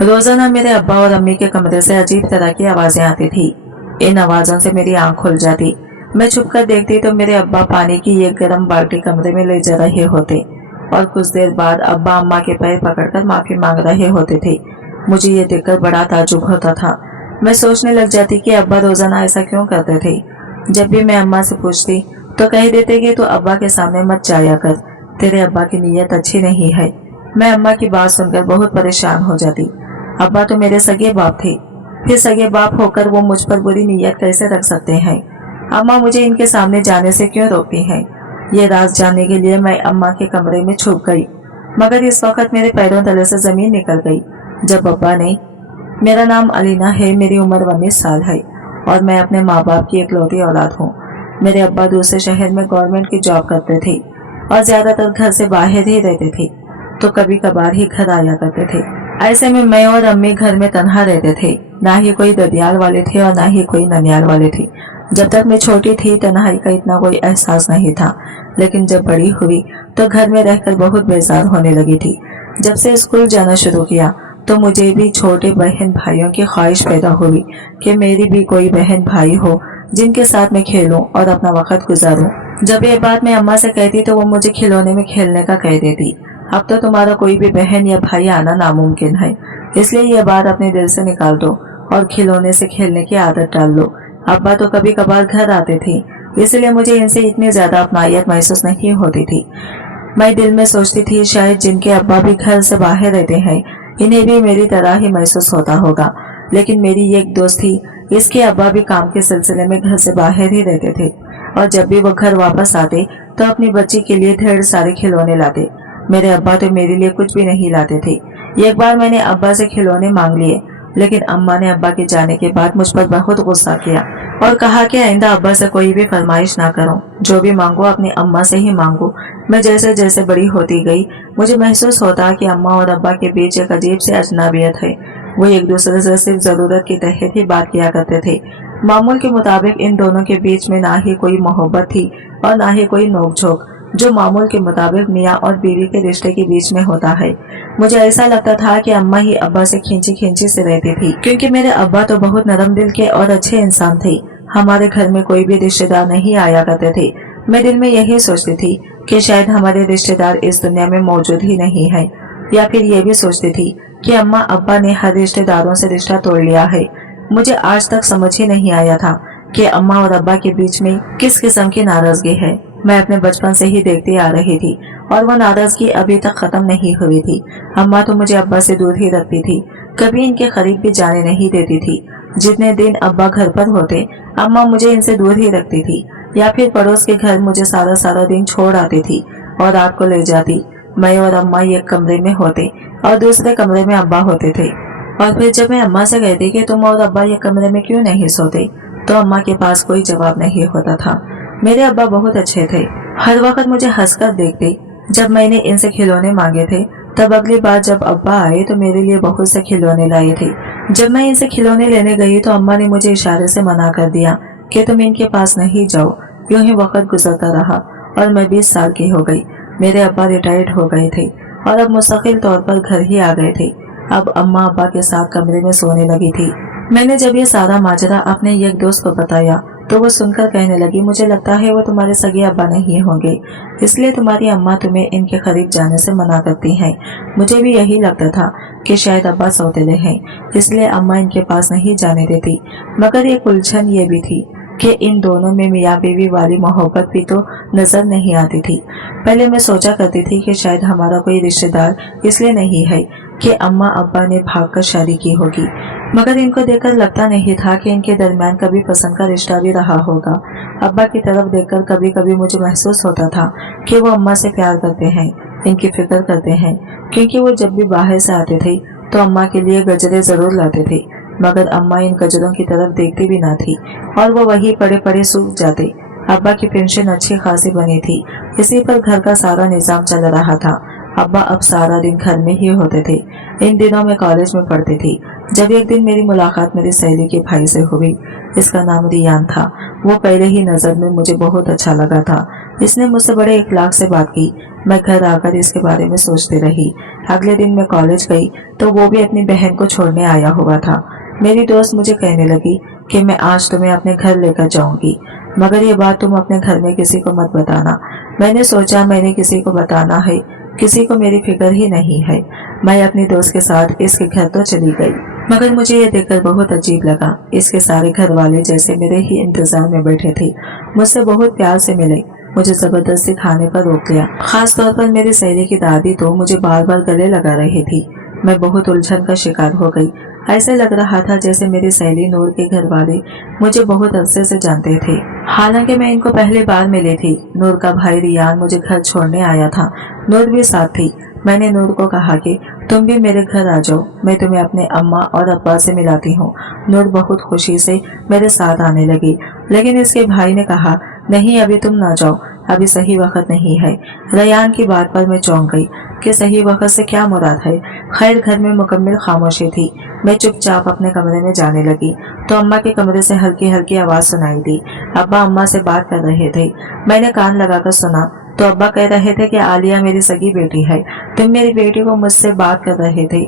रोजाना मेरे अब्बा और अम्मी के कमरे से अजीब तरह की आवाजें आती थी। इन आवाजों से मेरी आंख खुल जाती। मैं छुप कर देखती तो मेरे अब्बा पानी की एक गर्म बाल्टी कमरे में ले जा रहे होते और कुछ देर बाद अब्बा अम्मा के पैर पकड़कर माफी मांग रहे होते थे। मुझे ये देखकर बड़ा ताज्जुब होता था। मैं सोचने लग जाती कि अब्बा रोजाना ऐसा क्यों करते थे। जब भी मैं अम्मा से पूछती तो कह देते कि तू अब्बा के सामने मत जाया कर, तेरे अब्बा की नीयत अच्छी नहीं है। मैं अम्मा की बात सुनकर बहुत परेशान हो जाती। अब्बा तो मेरे सगे बाप थे, फिर सगे बाप होकर वो मुझ पर बुरी नीयत कैसे रख सकते हैं। अम्मा मुझे इनके सामने जाने से क्यों रोकती हैं? ये राज जानने के लिए मैं अम्मा के कमरे में छुप गई, मगर इस वक्त मेरे पैरों तले से जमीन निकल गई जब अब्बा ने, मेरा नाम अलीना है, मेरी उम्र 19 साल है और मैं अपने माँ बाप की इकलौती औलाद हूँ। मेरे अब्बा दूसरे शहर में गवर्नमेंट की जॉब करते थे और ज्यादातर घर से बाहर ही रहते थे, तो कभी कभार ही घर आया करते थे। ऐसे में मैं और अम्मी घर में तन्हा रहते थे। ना ही कोई ददियाल वाले थे और ना ही कोई ननियाल वाले थे। जब तक मैं छोटी थी तन्हाई का इतना कोई एहसास नहीं था, लेकिन जब बड़ी हुई तो घर में रहकर बहुत बेजार होने लगी थी। जब से स्कूल जाना शुरू किया तो मुझे भी छोटे बहन भाइयों की ख्वाहिश पैदा हुई कि मेरी भी कोई बहन भाई हो जिनके साथ मैं खेलूं और अपना वक्त गुजारूं। जब ये बात मैं अम्मा से कहती तो वो मुझे खिलौने में खेलने का कह देती। अब तो तुम्हारा कोई भी बहन या भाई आना नामुमकिन है, इसलिए ये बात अपने दिल से निकाल दो और खिलौने से खेलने की आदत डाल लो। अब्बा तो कभी कभार घर आते थे, इसलिए मुझे इनसे इतनी ज्यादा अपनायत महसूस नहीं होती थी। मैं दिल में सोचती थी शायद जिनके अब्बा भी घर से बाहर रहते हैं इन्हें भी मेरी तरह ही महसूस होता होगा। लेकिन मेरी एक दोस्त थी, इसके अब्बा भी काम के सिलसिले में घर से बाहर ही रहते थे और जब भी वो घर वापस आते तो अपनी बच्ची के लिए ढेर सारे खिलौने लाते। मेरे अब्बा तो मेरे लिए कुछ भी नहीं लाते थे। एक बार मैंने अब्बा से खिलौने मांग लिए, लेकिन अम्मा ने अब्बा के जाने के बाद मुझ पर बहुत गुस्सा किया और कहा कि आइंदा अब्बा से कोई भी फरमाइश ना करो, जो भी मांगो अपनी अम्मा से ही मांगो। मैं जैसे जैसे बड़ी होती गई मुझे महसूस होता कि अम्मा और अब्बा के बीच एक अजीब से अजनबियत है। वो एक दूसरे से सिर्फ जरूरत के तहत ही बात किया करते थे। मामूल के मुताबिक इन दोनों के बीच में ना ही कोई मोहब्बत थी और ना ही कोई नोकझोंक, जो मामूल के मुताबिक मियाँ और बीवी के रिश्ते के बीच में होता है। मुझे ऐसा लगता था कि अम्मा ही अब्बा से खींची खींची से रहती थी, क्योंकि मेरे अब्बा तो बहुत नरम दिल के और अच्छे इंसान थे। हमारे घर में कोई भी रिश्तेदार नहीं आया करते थे। मैं दिल में यही सोचती थी कि शायद हमारे रिश्तेदार इस दुनिया में मौजूद ही नहीं है, या फिर ये भी सोचती थी कि अम्मा अब्बा ने हर रिश्तेदारों से रिश्ता तोड़ लिया है। मुझे आज तक समझ ही नहीं आया था कि अम्मा और अब्बा के बीच में किस किस्म की नाराजगी है। मैं अपने बचपन से ही देखती आ रही थी और वो नाराजगी अभी तक खत्म नहीं हुई थी। अम्मा तो मुझे अब्बा से दूर ही रखती थी, कभी इनके करीब भी जाने नहीं देती थी। जितने दिन अब्बा घर पर होते अम्मा मुझे इनसे दूर ही रखती थी, या फिर पड़ोस के घर मुझे सारा सारा दिन छोड़ आती थी और रात को ले जाती। मैं और अम्मा एक कमरे में होते और दूसरे कमरे में अब्बा होते थे। और फिर जब मैं अम्मा से कहती कि तुम और अब्बा एक कमरे में क्यों नहीं सोते, तो अम्मा के पास कोई जवाब नहीं होता था। मेरे अब्बा बहुत अच्छे थे, हर वक्त मुझे हंसकर देखते। जब मैंने इनसे खिलौने मांगे थे तब अगली बार जब अब्बा आए तो मेरे लिए बहुत से खिलौने लाए थे। जब मैं इनसे खिलौने लेने गई तो अम्मा ने मुझे इशारे से मना कर दिया कि तुम इनके पास नहीं जाओ। यूं ही वक्त गुजरता रहा और मैं 20 साल की हो गई। मेरे अब्बा रिटायर्ड हो गए थे और अब मुस्तकिल तौर पर घर ही आ गए थे। अब अम्मा अब्बा के साथ कमरे में सोने लगी थी। मैंने जब ये सारा माजरा अपने एक दोस्त को बताया तो वो सुनकर कहने लगी, मुझे लगता है वो तुम्हारे सगे अब्बा नहीं होंगे, इसलिए तुम्हारी अम्मा तुम्हें इनके करीब जाने से मना करती हैं। मुझे भी यही लगता था कि शायद अब्बा सौतेले हैं, इसलिए अम्मा इनके पास नहीं जाने देती। मगर एक उलझन ये भी थी कि इन दोनों में मियाँ बीवी वाली मोहब्बत भी तो नजर नहीं आती थी। पहले मैं सोचा करती थी कि शायद हमारा कोई रिश्तेदार इसलिए नहीं है कि अम्मा अब्बा ने भागकर शादी की होगी, मगर इनको देखकर लगता नहीं था कि इनके दरमियान कभी पसंद का रिश्ता भी रहा होगा। अब्बा की तरफ देखकर कभी कभी मुझे महसूस होता था कि वो अम्मा से प्यार करते हैं, इनकी फिक्र करते हैं, क्योंकि वो जब भी बाहर से आते थे तो अम्मा के लिए गजरे जरूर लाते थे, मगर अम्मा इन गजरों की तरफ देखती भी ना थी और वो वही पड़े पड़े सूख जाते। अब्बा की पेंशन अच्छी खासी बनी थी, इसी पर घर का सारा निजाम चल रहा था। अब्बा अब सारा दिन घर में ही होते थे। इन दिनों में कॉलेज में पढ़ती थी। जब एक दिन मेरी मुलाकात मेरी सहेली के भाई से हुई, इसका नाम रियान था। वो पहले ही नजर में मुझे बहुत अच्छा लगा था। इसने मुझसे बड़े इखलाक से बात की। मैं घर आकर इसके बारे में सोचती रही। अगले दिन मैं कॉलेज गई तो वो भी अपनी बहन को छोड़ने आया हुआ था। मेरी दोस्त मुझे कहने लगी कि मैं आज तुम्हें अपने घर लेकर जाऊंगी, मगर ये बात तुम अपने घर में किसी को मत बताना। मैंने सोचा मैंने किसी को बताना है, किसी को मेरी फिक्र ही नहीं है। मैं अपनी दोस्त के साथ इसके घर तो चली गई, मगर मुझे ये देखकर बहुत अजीब लगा। इसके सारे घर वाले जैसे मेरे ही इंतजार में बैठे थे, मुझसे बहुत प्यार से मिले, मुझे जबरदस्ती खाने पर रोक लिया। खास तौर पर मेरी सहेली की दादी तो मुझे बार बार गले लगा रही थी। मैं बहुत उलझन का शिकार हो गई। ऐसे लग रहा था जैसे मेरी सहेली नूर के घर वाले मुझे बहुत अरसे से जानते थे। हालांकि मैं इनको पहली बार मिली थी। नूर का भाई रियान मुझे घर छोड़ने आया था, नूर भी साथ थी। मैंने नूर को कहा कि तुम भी मेरे घर आ जाओ, मैं तुम्हें अपने अम्मा और अब्बा से मिलाती हूँ। नूर बहुत खुशी से मेरे साथ आने लगी, लेकिन इसके भाई ने कहा नहीं, अभी तुम ना जाओ, अभी सही वक्त नहीं है। रयान की बात पर मैं चौंक गई कि सही वक्त से क्या मुराद है। खैर घर में मुकम्मल खामोशी थी। मैं चुपचाप अपने कमरे में जाने लगी तो अम्मा के कमरे से हल्की हल्की आवाज सुनाई दी। अब्बा अम्मा से बात कर रहे थे। मैंने कान लगाकर सुना तो अब्बा कह रहे थे कि आलिया मेरी सगी बेटी है, तुम मेरी बेटी को मुझसे बात कर रहे थे।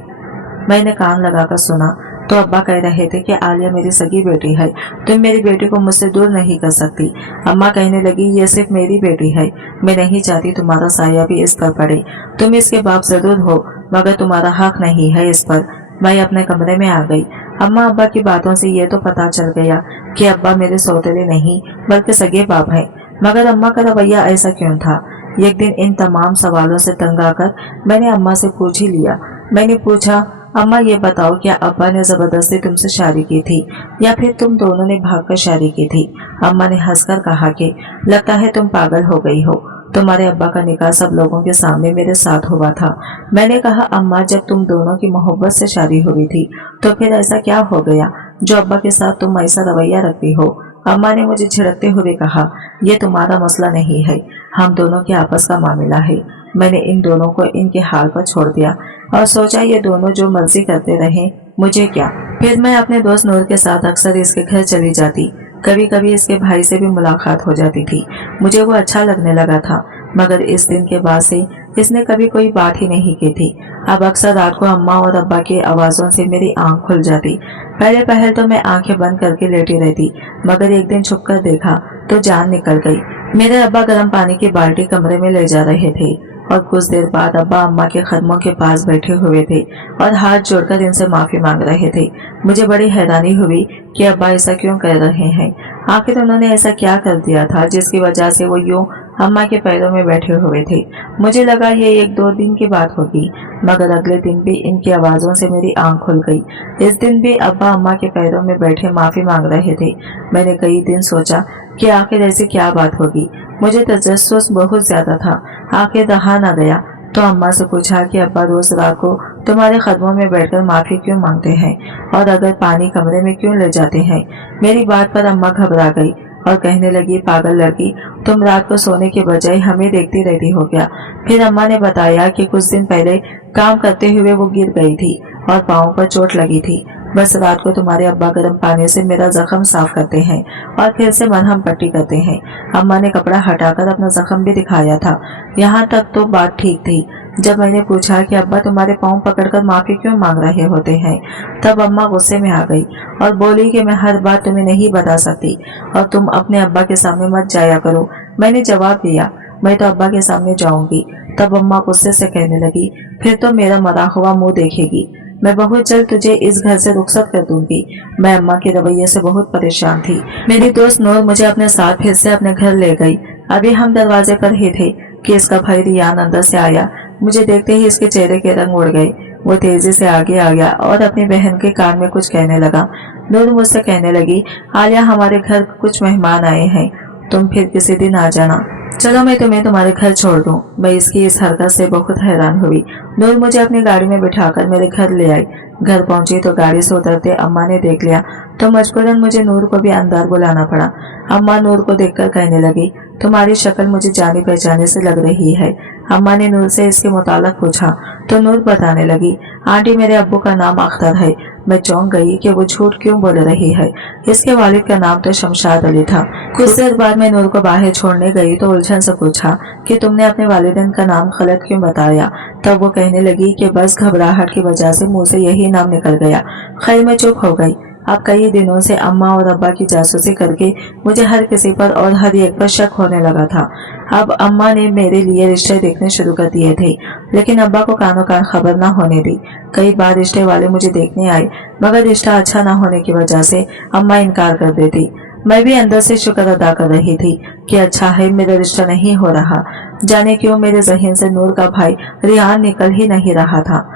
मैंने कान लगाकर सुना तो अब्बा कह रहे थे कि आलिया मेरी सगी बेटी है, तुम मेरी बेटी को मुझसे दूर नहीं कर सकती। अम्मा कहने लगी ये सिर्फ मेरी बेटी है, मैं नहीं चाहती तुम्हारा साया भी इस पर पड़े। तुम इसके बाप जरूर हो, मगर तुम्हारा हक नहीं है इस पर। मैं अपने कमरे में आ गई। अम्मा अब्बा की बातों से ये तो पता चल गया कि अब्बा मेरे सौतेले नहीं बल्कि सगे बाप हैं, मगर अम्मा का रवैया ऐसा क्यों था? एक दिन इन तमाम सवालों से तंग आकर मैंने अम्मा से पूछ ही लिया। मैंने पूछा अम्मा ये बताओ, क्या अब्बा ने जबरदस्ती तुमसे शादी की थी या फिर तुम दोनों ने भागकर शादी की थी? अम्मा ने हंसकर कहा कि लगता है तुम पागल हो गई हो, तुम्हारे अब्बा का निकाह सब लोगों के सामने मेरे साथ हुआ था। मैंने कहा अम्मा जब तुम दोनों की मोहब्बत से शादी हुई थी तो फिर ऐसा क्या हो गया जो अब्बा के साथ तुम ऐसा रवैया रखती हो? अम्मा ने मुझे झिड़कते हुए कहा ये तुम्हारा मसला नहीं है, हम दोनों के आपस का मामला है। मैंने इन दोनों को इनके हाल पर छोड़ दिया और सोचा ये दोनों जो मर्जी करते रहे, मुझे क्या। फिर मैं अपने दोस्त नूर के साथ अक्सर इसके घर चली जाती। कभी कभी इसके भाई से भी मुलाकात हो जाती थी। मुझे वो अच्छा लगने लगा था, मगर इस दिन के बाद से इसने कभी कोई बात ही नहीं की थी। अब अक्सर रात को अम्मा और अब्बा की आवाज़ों से मेरी आंख खुल जाती। पहले पहल तो मैं आंखें बंद करके लेटी रहती, मगर एक दिन छुपकर देखा तो जान निकल गई। मेरे अब्बा गर्म पानी की बाल्टी कमरे में ले जा रहे थे और कुछ देर बाद अब्बा अम्मा के कदमों के पास बैठे हुए थे और हाथ जोड़कर इनसे माफी मांग रहे थे। मुझे बड़ी हैरानी हुई कि अब्बा ऐसा क्यों कर रहे हैं। आखिर उन्होंने ऐसा क्या कर दिया था जिसकी वजह से वो यूं अम्मा के पैरों में बैठे हुए थे। मुझे लगा ये 1-2 दिन की बात होगी, मगर अगले दिन भी इनकी आवाज़ों से मेरी आंख खुल गई। इस दिन भी अब्बा अम्मा के पैरों में बैठे माफी मांग रहे थे। मैंने कई दिन सोचा कि आखिर ऐसी क्या बात होगी। मुझे तजस्सुस बहुत ज्यादा था। आखिर रहा न गया तो अम्मा से पूछा कि अब्बा रोज रात को तुम्हारे कदमों में बैठकर माफी क्यों मांगते हैं और अगर पानी कमरे में क्यों ले जाते हैं। मेरी बात पर अम्मा घबरा गई और कहने लगी पागल लड़की, तुम रात को सोने के बजाय हमें देखती रहती हो क्या? फिर अम्मा ने बताया कि कुछ दिन पहले काम करते हुए वो गिर गई थी और पाँव पर चोट लगी थी। बस रात को तुम्हारे अब्बा गर्म पानी से मेरा जख्म साफ करते हैं और फिर से मरहम पट्टी करते हैं। अम्मा ने कपड़ा हटाकर अपना जख्म भी दिखाया था। यहाँ तक तो बात ठीक थी। जब मैंने पूछा कि अब्बा तुम्हारे पाँव पकड़कर माफी क्यों मांग रहे होते हैं, तब अम्मा गुस्से में आ गई और बोली कि मैं हर बात तुम्हें नहीं बता सकती और तुम अपने अब्बा के सामने मत जाया करो। मैंने जवाब दिया मैं तो अब्बा के सामने जाऊंगी। तब अम्मा गुस्से से कहने लगी फिर तो मेरा मरा हुआ मुंह देखेगी। मैं बहुत जल्द तुझे इस घर से रुखसत कर दूंगी। मैं अम्मा के रवैये से बहुत परेशान थी। मेरी दोस्त नूर मुझे अपने साथ फिर से अपने घर ले गई। अभी हम दरवाजे पर ही थे कि इसका भाई रियान अंदर से आया। मुझे देखते ही इसके चेहरे के रंग उड़ गए। वो तेजी से आगे आ गया और अपनी बहन के कान में कुछ कहने लगा। नूर मुझसे कहने लगी आलिया हमारे घर कुछ मेहमान आए हैं, तुम फिर किसी दिन आ जाना। चलो मैं तुम्हें तुम्हारे घर छोड़ दूं। मैं इसकी इस हरकत से बहुत हैरान हुई। नूर मुझे अपनी गाड़ी में बिठाकर मेरे घर ले आई। घर पहुंची तो गाड़ी से उतरते अम्मा ने देख लिया तो मजबूरन मुझे नूर को भी अंदर बुलाना पड़ा। अम्मा नूर को देखकर कहने लगी तुम्हारी शक्ल मुझे जानी पहचाने से लग रही है। अम्मा ने नूर से इसके मुतालिक पूछा तो नूर बताने लगी आंटी मेरे अब्बू का नाम अख्तर है, मैं चौंक गई कि वो झूठ क्यों बोल रही है। इसके वालिद का नाम तो शमशाद अली था। कुछ देर बाद मैं नूर को बाहर छोड़ने गई तो उलझन से पूछा कि तुमने अपने वालिदैन का नाम गलत क्यों बताया। तब वो कहने लगी कि बस घबराहट की वजह से मुंह से यही नाम निकल गया। खैर मैं चुप हो गई। अब कई दिनों से अम्मा और अब्बा की जासूसी करके मुझे हर किसी पर और हर एक पर शक होने लगा था। अब अम्मा ने मेरे लिए रिश्ते देखने शुरू कर दिए थे, लेकिन अब्बा को कानों कान खबर न होने दी। कई बार रिश्ते वाले मुझे देखने आए, मगर रिश्ता अच्छा न होने की वजह से अम्मा इनकार कर देती। मैं भी अंदर से शुक्र अदा कर रही थी कि अच्छा है मेरा रिश्ता नहीं हो रहा। जाने क्यों मेरे जहन से नूर का भाई रियान निकल ही नहीं रहा था।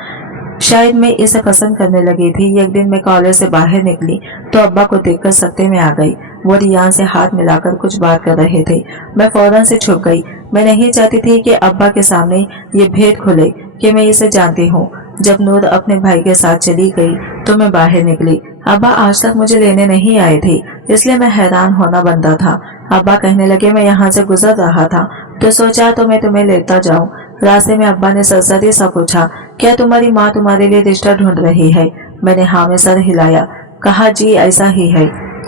शायद मैं इसे पसंद करने लगी थी। एक दिन मैं कॉलेज से बाहर निकली तो अब्बा को देखकर सकते में आ गई। वो रियान से हाथ मिलाकर कुछ बात कर रहे थे। मैं फौरन से छुप गई। मैं नहीं चाहती थी कि अब्बा के सामने ये भेद खुले कि मैं इसे जानती हूँ। जब नूर अपने भाई के साथ चली गई तो मैं बाहर निकली। अब्बा आज तक मुझे लेने नहीं आए थे, इसलिए मैं हैरान होना बनता था। अब्बा कहने लगे मैं यहाँ से गुजर रहा था तो सोचा तो मैं तुम्हें लेता जाऊं। रास्ते में अब्बा ने सरसरी सा पूछा, क्या तुम्हारी माँ तुम्हारे लिए रिश्ता ढूंढ रही है? मैंने हाँ में सर हिलाया। कहा जी ऐसा ही है।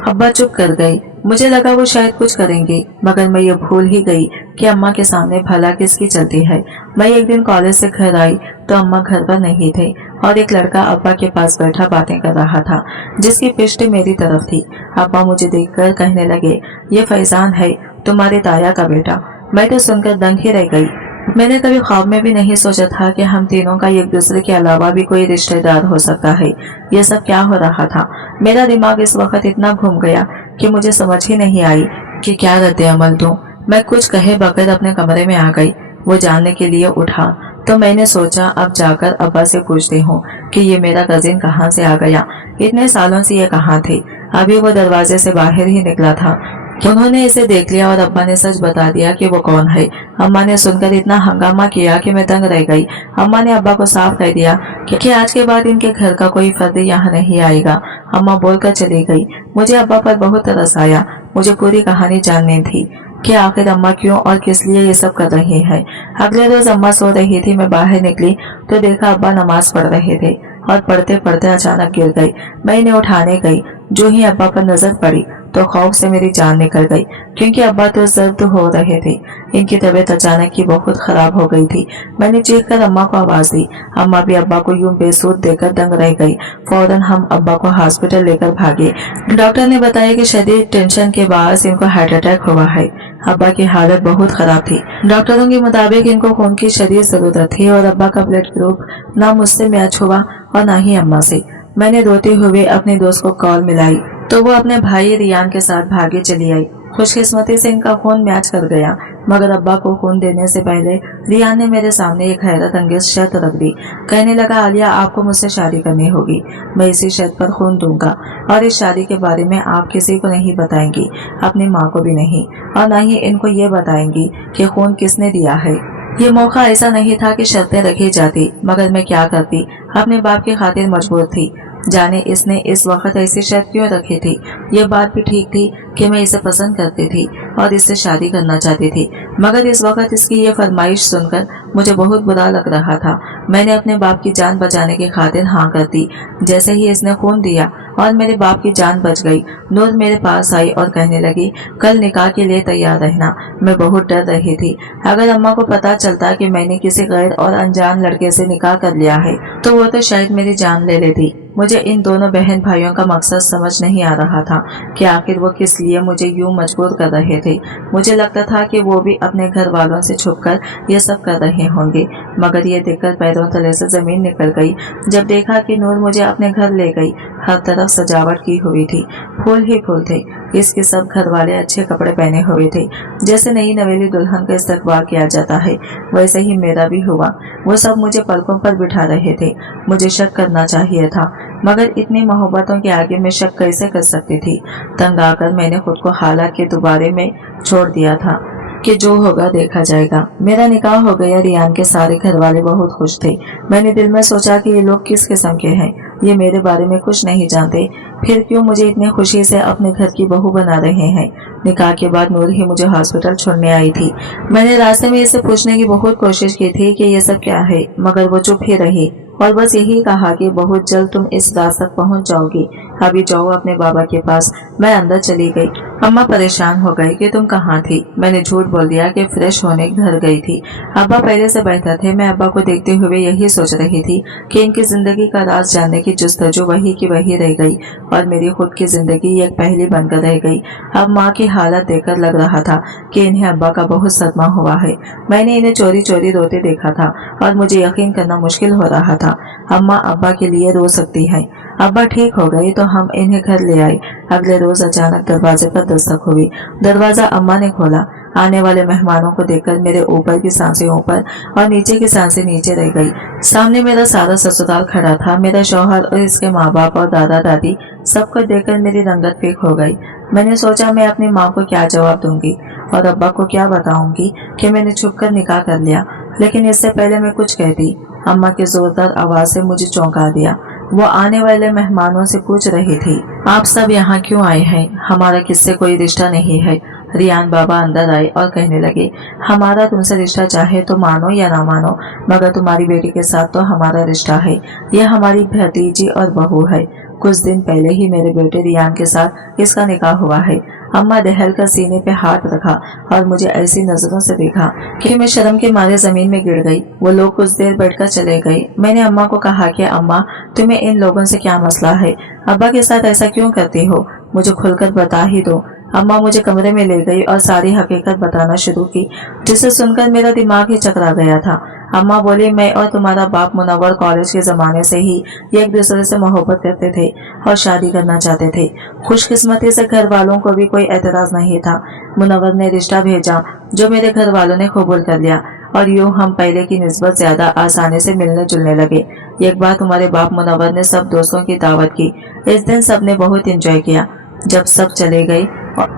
अब्बा चुप कर गई। मुझे लगा वो शायद कुछ करेंगे, मगर मैं ये भूल ही गई कि अम्मा के सामने भला किसकी चलती है। मैं एक दिन कॉलेज से घर आई तो अम्मा घर पर नहीं थे और एक लड़का अब्बा के पास बैठा बातें कर रहा था, जिसकी पिष्ट मेरी तरफ थी। अब्बा मुझे देखकर कहने लगे, ये फैजान है, तुम्हारे ताया का बेटा। मैं तो सुनकर दंग ही रह गई। मैंने कभी ख्वाब में भी नहीं सोचा था कि हम तीनों का एक दूसरे के अलावा भी कोई रिश्तेदार हो सकता है। ये सब क्या हो रहा था? मेरा दिमाग इस वक्त इतना घूम गया कि मुझे समझ ही नहीं आई कि क्या रद्द अमल दूं। मैं कुछ कहे बगैर अपने कमरे में आ गई। वो जानने के लिए उठा तो मैंने सोचा अब जाकर अब्बा से पूछती हूँ कि ये मेरा कजिन कहाँ से आ गया। इतने सालों से ये कहाँ थे? अभी वो दरवाजे से बाहर ही निकला था। उन्होंने इसे देख लिया और अब्बा ने सच बता दिया कि वो कौन है। अम्मा ने सुनकर इतना हंगामा किया कि मैं दंग रह गई। अम्मा ने अब्बा को साफ कह दिया कि आज के बाद इनके घर का कोई फर्द यहाँ नहीं आएगा। अम्मा बोलकर चली गई। मुझे अब्बा पर बहुत तरस आया। मुझे पूरी कहानी जाननी थी कि आखिर अम्मा क्यों और किस लिए ये सब कर रही है। अगले रोज अम्मा सो रही थी। मैं बाहर निकली तो देखा अब्बा नमाज पढ़ रहे थे और पढ़ते पढ़ते अचानक गिर गई। मैं इन्हें उठाने गई। जो ही अब्बा पर नजर पड़ी तो खौफ से मेरी जान निकल गई, क्योंकि अब्बा तो जर्द हो रहे थे। इनकी तबीयत अचानक ही बहुत खराब हो गई थी। मैंने चीख कर अम्मा को आवाज दी। अम्मा भी अब्बा को यूं बेसुध देकर दंग रह गई। फौरन हम अब्बा को हॉस्पिटल लेकर भागे। डॉक्टर ने बताया कि शदीद टेंशन के बाद इनको हार्ट अटैक हुआ है। अब्बा की हालत बहुत खराब थी। डॉक्टरों के मुताबिक इनको खून की शदीद जरूरत थी और अब्बा का ब्लड ग्रुप ना मुझसे मैच हुआ और ना ही अम्मा से। मैंने रोते हुए अपने दोस्त को कॉल मिलाई तो वो अपने भाई रियान के साथ भागे चली आई। खुशकिस्मती से इनका खून मैच कर गया, मगर अब्बा को खून देने से पहले रियान ने मेरे सामने एक हैरत अंगेज शर्त रख दी। कहने लगा, आलिया आपको मुझसे शादी करनी होगी। मैं इसी शर्त पर खून दूंगा और इस शादी के बारे में आप किसी को नहीं बताएंगी, अपनी माँ को भी नहीं, और न ही इनको ये बताएंगी कि खून किसने दिया है। ये मौका ऐसा नहीं था कि शर्तें रखी जाती, मगर मैं क्या करती, अपने बाप की खातिर मजबूर थी। जाने इसने इस वक्त ऐसी शर्त क्यों रखी थी। ये बात भी ठीक थी कि मैं इसे पसंद करती थी और इससे शादी करना चाहती थी, मगर इस वक्त इसकी ये फरमाइश सुनकर मुझे बहुत बुरा लग रहा था। मैंने अपने बाप की जान बचाने की खातिर हाँ कर दी। जैसे ही इसने खून दिया और मेरे बाप की जान बच गई, नूर मेरे पास आई और कहने लगी, कल निकाह के लिए तैयार रहना। मैं बहुत डर रही थी। अगर अम्मा को पता चलता कि मैंने किसी गैर और अनजान लड़के से निकाह कर लिया है तो वो तो शायद मेरी जान ले लेती। मुझे इन दोनों बहन भाइयों का मकसद समझ नहीं आ रहा था कि आखिर वो किस लिए मुझे यूं मजबूर कर रहे थे। मुझे लगता था कि वो भी अपने घर वालों से छुपकर ये सब कर रहे होंगे, मगर ये देखकर पैरों तले से जमीन निकल गई जब देखा कि नूर मुझे अपने घर ले गई। हर तरफ सजावट की हुई थी, फूल ही फूल थे। इसके सब घर वाले अच्छे कपड़े पहने हुए थे। जैसे नई नवेली दुल्हन का इस्तकबाल किया जाता है, वैसे ही मेरा भी हुआ। वो सब मुझे पलकों पर बिठा रहे थे। मुझे शक करना चाहिए था, मगर इतनी मोहब्बतों के आगे मैं शक कैसे कर सकती थी। तंग आकर मैंने खुद को हालात के दोबारे में छोड़ दिया था कि जो होगा देखा जाएगा। मेरा निकाह हो गया। रियान के सारे घर वाले बहुत खुश थे। मैंने दिल में सोचा कि ये लोग किस किस्म के हैं, ये मेरे बारे में कुछ नहीं जानते, फिर क्यों मुझे इतनी खुशी से अपने घर की बहू बना रहे हैं। निकाह के बाद नूर ही मुझे हॉस्पिटल छोड़ने आई थी। मैंने रास्ते में इसे पूछने की बहुत कोशिश की थी कि ये सब क्या है, मगर वो चुप ही रही। और बस यही कहा कि बहुत जल्द तुम इस रात तक पहुंच जाओगी, अभी जाओ अपने बाबा के पास। मैं अंदर चली गई। अम्मा परेशान हो गई कि तुम कहाँ थी। मैंने झूठ बोल दिया कि फ्रेश होने घर गई थी। अब्बा पहले से बेहतर थे। मैं अब्बा को देखते हुए यही सोच रही थी कि इनकी जिंदगी का राज जानने की जुस्तजू वही की वही रह गई और मेरी खुद की जिंदगी एक पहेली बनकर रह गई। अब माँ की हालत देखकर लग रहा था कि इन्हें अब्बा का बहुत सदमा हुआ है। मैंने इन्हें चोरी चोरी रोते देखा था और मुझे यकीन करना मुश्किल हो रहा था। अम्मा अब्बा के लिए रो सकती है। अब्बा ठीक हो गए तो हम इन्हें घर ले आए। अगले रोज अचानक दरवाजे पर दस्तक हुई। दरवाजा अम्मा ने खोला। आने वाले मेहमानों को देखकर मेरे ऊपर की सांसें ऊपर और नीचे की सांसें नीचे रह गई। सामने मेरा सारा ससुराल खड़ा था। मेरा शौहर और इसके माँ बाप और दादा दादी सबको देखकर मेरी रंगत फीक हो गई। मैंने सोचा मैं अपनी माँ को क्या जवाब दूंगी और अब्बा को क्या बताऊंगी कि मैंने छुपकर निकाह कर लिया। लेकिन इससे पहले मैं कुछ कहती, अम्मा की जोरदार आवाज से मुझे चौंका दिया। वो आने वाले मेहमानों से पूछ रही थी, आप सब यहाँ क्यों आए हैं? हमारा किससे कोई रिश्ता नहीं है। रियान बाबा अंदर आए और कहने लगे, हमारा तुमसे रिश्ता चाहे तो मानो या ना मानो, मगर तुम्हारी बेटी के साथ तो हमारा रिश्ता है। यह हमारी भतीजी और बहू है। कुछ दिन पहले ही मेरे बेटे रियान के साथ इसका निकाह हुआ है। अम्मा दहल कर सीने पे हाथ रखा और मुझे ऐसी नजरों से देखा कि मैं शर्म के मारे जमीन में गिर गई। वो लोग कुछ देर बैठकर चले गए। मैंने अम्मा को कहा कि अम्मा, तुम्हें इन लोगों से क्या मसला है? अब्बा के साथ ऐसा क्यों करती हो? मुझे खुलकर बता ही दो। अम्मा मुझे कमरे में ले गई और सारी हकीकत बताना शुरू की, जिसे सुनकर मेरा दिमाग ही चकरा गया था। अम्मा बोली, मैं और तुम्हारा बाप मुनव्वर कॉलेज के जमाने से ही एक दूसरे से मोहब्बत करते थे और शादी करना चाहते थे। खुशकिस्मती से घर वालों को भी कोई एतराज नहीं था। मुनव्वर ने रिश्ता भेजा जो मेरे घर वालों ने कबूल कर लिया और यूं हम पहले की निस्बत ज्यादा आसानी से मिलने जुलने लगे। एक बार तुम्हारे बाप मुनव्वर ने सब दोस्तों की दावत की। इस दिन सबने बहुत एंजॉय किया। जब सब चले गए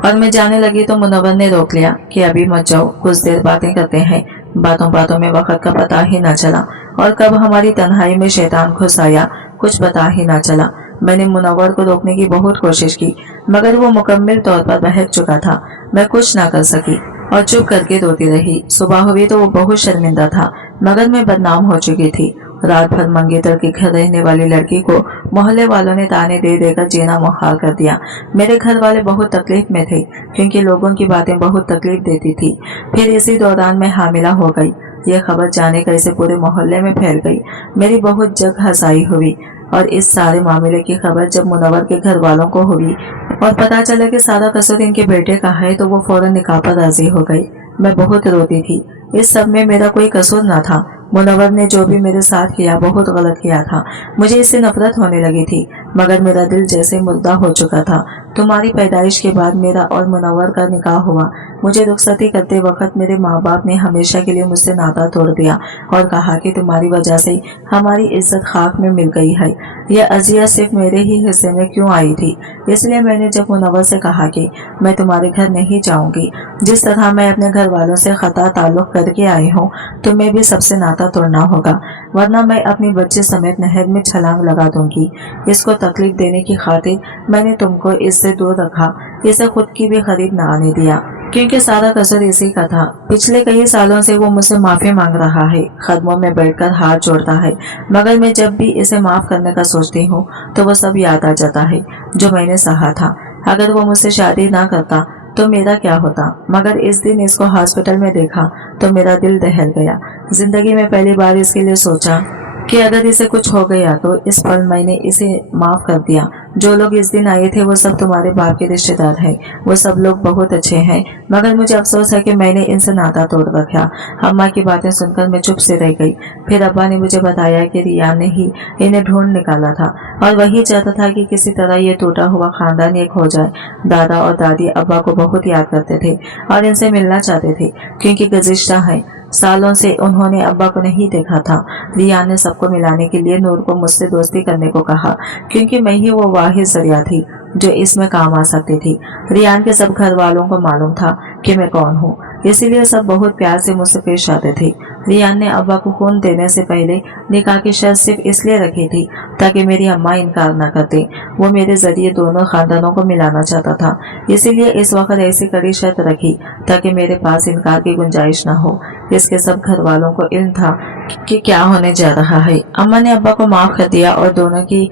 और मैं जाने लगी तो मुनव्वर ने रोक लिया कि अभी मत जाओ, कुछ देर बातें करते हैं। बातों बातों में वक्त का पता ही न चला और कब हमारी तन्हाई में शैतान घुस आया कुछ पता ही न चला। मैंने मुनव्वर को रोकने की बहुत कोशिश की, मगर वो मुकम्मल तौर पर बहक चुका था। मैं कुछ न कर सकी और चुप करके रोती रही। सुबह हुई तो वो बहुत शर्मिंदा था, मगर मैं बदनाम हो चुकी थी। रात भर मंगेतर के घर रहने वाली लड़की को मोहल्ले वालों ने ताने दे देकर जीना मुहाल कर दिया। मेरे घर वाले बहुत तकलीफ में थे क्योंकि लोगों की बातें बहुत तकलीफ देती थी। फिर इसी दौरान मैं हामिला हो गई। यह खबर जाने कैसे पूरे मोहल्ले में फैल गई। मेरी बहुत जगह हंसाई हुई और इस सारे मामले की खबर जब मुनव्वर के घर वालों को हुई और पता चला कि सारा कसूर इनके बेटे का है तो वो फौरन निकाह पर राजी हो गई। मैं बहुत रोती थी। इस सब में मेरा कोई कसूर न था। मुनव्वर ने जो भी मेरे साथ किया बहुत गलत किया था। मुझे इससे नफरत होने लगी थी, मगर मेरा दिल जैसे मुर्दा हो चुका था। तुम्हारी पैदाइश के बाद मेरा और मुनव्वर का निकाह हुआ। मुझे रुखसती करते वक्त मेरे माँ बाप ने हमेशा के लिए मुझसे नाता तोड़ दिया और कहा कि तुम्हारी वजह से हमारी इज्जत खाक में मिल गई है। यह अजियत सिर्फ मेरे ही हिस्से में क्यों आई थी? इसलिए मैंने जब मुनव्वर से कहा कि मैं तुम्हारे घर नहीं जाऊंगी, जिस तरह मैं अपने घर वालों से खता ताल्लुक करके आई हूँ, तुम्हें भी सबसे नाता तोड़ना होगा, वरना मैं अपनी बच्चे समेत नहर में छलांग लगा दूंगी। इसको तकलीफ देने की खातिर मैंने तुमको इससे दूर रखा। इसे खुद की भी करीब न आने दिया क्योंकि सारा कसूर इसी का था। पिछले कई सालों से वो मुझसे माफी मांग रहा है, कदमों में बैठकर हाथ जोड़ता है, मगर मैं जब भी इसे माफ करने का सोचती हूँ तो वो सब याद आ जाता है जो मैंने सहा था। अगर वो मुझसे शादी ना करता तो मेरा क्या होता? मगर इस दिन इसको हॉस्पिटल में देखा तो मेरा दिल दहल गया। जिंदगी में पहली बार इसके लिए सोचा कि अगर इसे कुछ हो गया तो इस पल मैंने इसे माफ कर दिया। जो लोग इस दिन आए थे वो सब तुम्हारे बाप के रिश्तेदार हैं। वो सब लोग बहुत अच्छे हैं, मगर मुझे अफसोस है कि मैंने इनसे नाता तोड़ रखा। अम्मा की बातें सुनकर मैं चुप से रह गई। फिर अब्बा ने मुझे बताया कि रियान ने ही इन्हें ढूंढ निकाला था और वही चाहता था कि किसी तरह ये टूटा हुआ खानदान एक हो जाए। दादा और दादी अब्बा को बहुत याद करते थे और इनसे मिलना चाहते थे क्योंकि गुज़िश्ता है सालों से उन्होंने अब्बा को नहीं देखा था। रियान ने सबको मिलाने के लिए नूर को मुझसे दोस्ती करने को कहा क्योंकि मैं ही वो वाहिद जरिया थी जो इसमें काम आ सकती थी। रियान के सब घर वालों को मालूम था कि मैं कौन हूँ। इसीलिए सब बहुत प्यार से मुझसे पेश आते थे। रियान ने अब्बा को खून देने से पहले निकाह की शर्त सिर्फ इसलिए रखी थी ताकि मेरी अम्मा इनकार न करती। वो मेरे जरिए दोनों खानदानों को मिलाना चाहता था, इसीलिए इस वक्त ऐसी कड़ी शर्त रखी ताकि मेरे पास इनकार की गुंजाइश न हो। इसके सब घर वालों को इल्म था कि क्या होने जा रहा है। अम्मा ने अब्बा को माफ कर दिया और दोनों की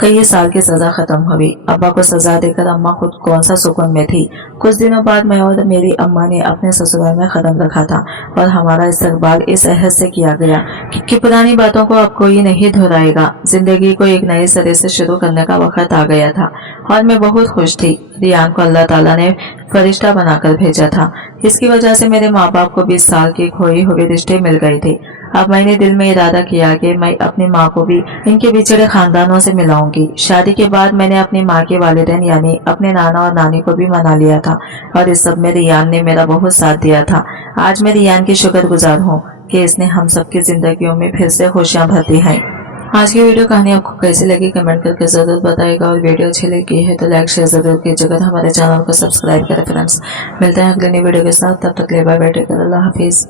कई साल की सजा खत्म हुई। अब्बा को सजा देकर अम्मा खुद कौन सा सुकून में थी। कुछ दिनों बाद मैं और मेरी अम्मा ने अपने ससुराल में कदम रखा था और हमारा इस्तकबाल इस अहद से किया गया कि पुरानी बातों को अब कोई नहीं दोहराएगा। जिंदगी को एक नए सिरे से शुरू करने का वक्त आ गया था और मैं बहुत खुश थी। रियान को अल्लाह ताला ने फरिश्ता बनाकर भेजा था। इसकी वजह से मेरे माँ बाप को 20 साल के खोए हुए रिश्ते मिल गए थे। अब मैंने दिल में इरादा किया कि मैं अपनी माँ को भी इनके बिछड़े खानदानों से मिलाऊंगी। शादी के बाद मैंने अपनी माँ के वालिदैन यानी अपने नाना और नानी को भी मना लिया था और इस सब में रियान ने मेरा बहुत साथ दिया था। आज मैं रियान की शुक्रगुजार हूँ कि इसने हम सबकी जिंदगियों में फिर से खुशियाँ भर दी हैं। आज की वीडियो कहानी आपको कैसी लगी कमेंट करके जरूर बताइएगा और वीडियो अच्छी लगी है तो लाइक शेयर जरूर कीजिएगा। हमारे चैनल को सब्सक्राइब करें फ्रेंड्स। मिलते हैं अगले नई वीडियो के साथ, तब तक के लिए बाय बाय, टेक केयर, अल्लाह हाफिज।